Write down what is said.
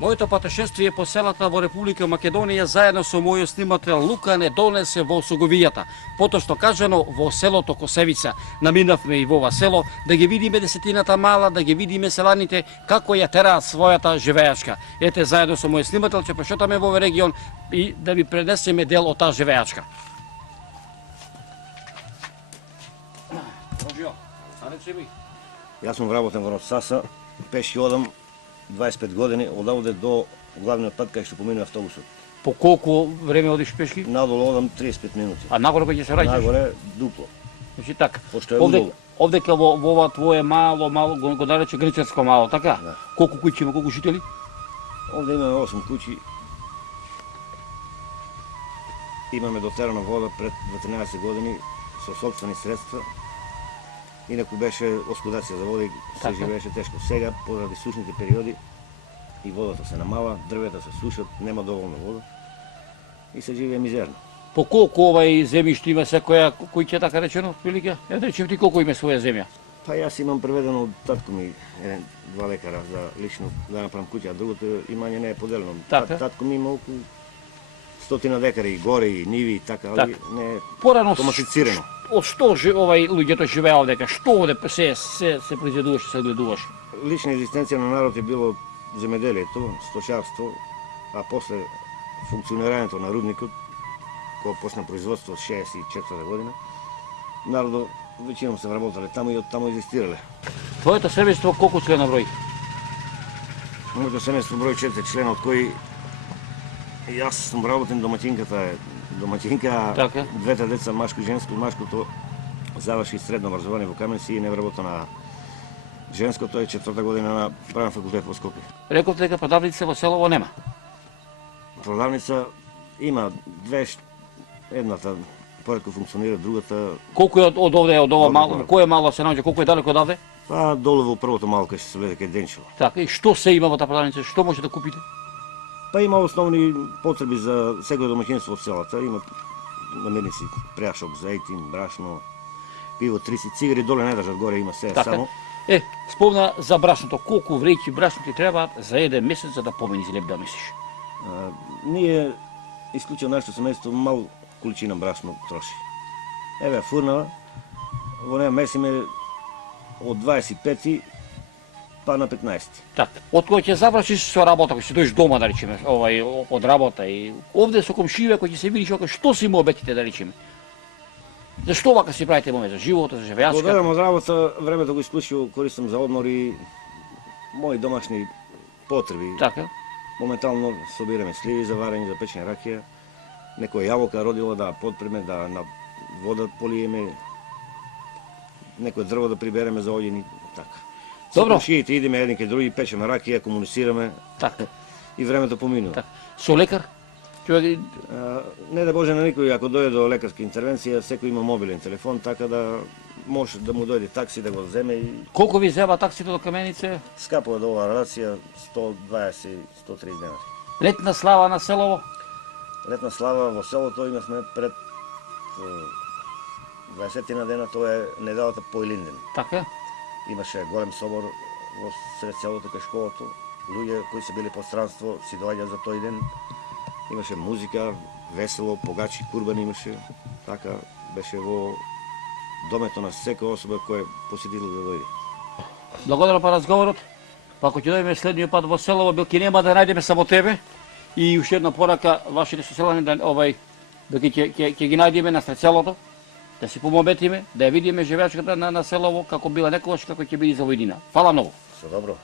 Моето патешествие по селата во Република Македонија заедно со мојот снимател Лука не донесе во Соговијата. Поточно кажано, во селото Косевица. Наминавме и во ова село да ги видиме десетината мала, да ги видиме селаните како ја тераат својата живеачка. Ете, заедно со мојот снимател ќе прошетаме во овој регион и да ви пренесеме дел од таа живеачка. Јас сум вработен во Саса, пешки одам 25 години, одавде до главниот пат кај што поминува автобусот. По колку време одиш пешки? Надолу одам 35 минути. А нагоре кога ќе се враќаш? Нагоре дупло. Значи така. Пошто е удобно. Овде во ова твое мало, го нарече Гричарско мало, така? Да. Колку куќи има, колку жители? Овде имаме 8 куќи. Имаме дотерана вода пред 13 години со сопствени средства. Инаку беше оскудација за вода и се живееше тешко. Сега, поради сушните периоди, и водата се намала, дрвета се сушат, нема доволно вода и се живее мизерно. По колку земјиште има секоја куќа, така речено, прилика? Да речем ти колку има своја земја? Па јас имам преведено од татко ми, два лекара за лично да направам куќа, а другото имање не е поделено. Така. Татко ми има околу 100 декари и горе и ниви и така, али не е автоматицирано. Од што луѓето живеа овдека? Што овде се произведуваше, се гледуваше? Лична екзистенција на народ е било земеделието, сточарство, а после функционирањето на рудникот, кога почна производство од 64 година, народот веќином се вработале таму и од таму екзистирале. Твоето семејство колку члена брои? Моето семејство брои 4 члена, од кои јас сум вработен, домаќинката е домаќинка, така. Двете деца, машко и женско. Машкото заврши средно образование во Каменци и не вработа на женското е 4-та година на правен факултет во Скопје. Рековте дека продавница во селово нема? Продавница има две, едната поредко функционира, другата... Колку е од овде, од ова мало, кој е мало се наоѓа, колку е далеко од овде? Па долу во првото мало кај се влезе кај Денчево. Така, и што се има во таа продавница, што може да купите? Па има основни потреби за секој домаќинство од селата, има намирници, прашок, зајтин, брашно, пиво, триси, цигари, доле не држат, горе има се така. само. Спомна за брашното, колку вреќи брашно ти требаат за еден месец за да поминиш леп да месиш? Ние, исклучено нашето семејство, мал количина брашно троши. Еве, фурнава, во неја месиме од 25 па на 15. Така. Од кога ќе завршиш со работа, кога ќе дојдеш дома, да речеме, од работа и овде со комшијаве кој ќе се видиш што си му обетите, да речеме. Зашто вака си правите моме за животот, за живеачка? Кога дојдам од работа, времето го исклучиво користам за одмор и мои домашни потреби. Така. Моментално собираме сливи за варење, за печење ракија, некоја јаболка родила да подпреме, да на вода полиеме, некој дрво да прибереме за оѓени, така. Добро. Со комшиите идеме еден кај други, печеме ракија, комуницираме. Така. И времето поминува. Така. Со лекар? Не да Боже на никој, ако дојде до лекарска интервенција, секој има мобилен телефон, така да може да му дојде такси да го земе и... Колку ви зева таксито до Каменице? Скапо е до оваа релација, 120-130 денари. Летна слава на селово? Летна слава во селото имавме пред 20 на дена, тоа е неделата по Илинден. Така. Имаше голем собор во сред селото кај школото. Луѓе кои се били по странство си доаѓаат за тој ден. Имаше музика, весело, погачи, курбани имаше. Така беше во домето на секоја особа која посетил да дојде. Благодарам по разговорот. Па ако ќе дојдеме следниот пат во селово, билки нема да најдеме само тебе. И уште една порака вашите соселани да ќе ги најдеме на сред селото, да си помобетиме, да ја видиме живеачката на селово како била некогаш, како ќе биде за војдина. Фала многу. Со добро.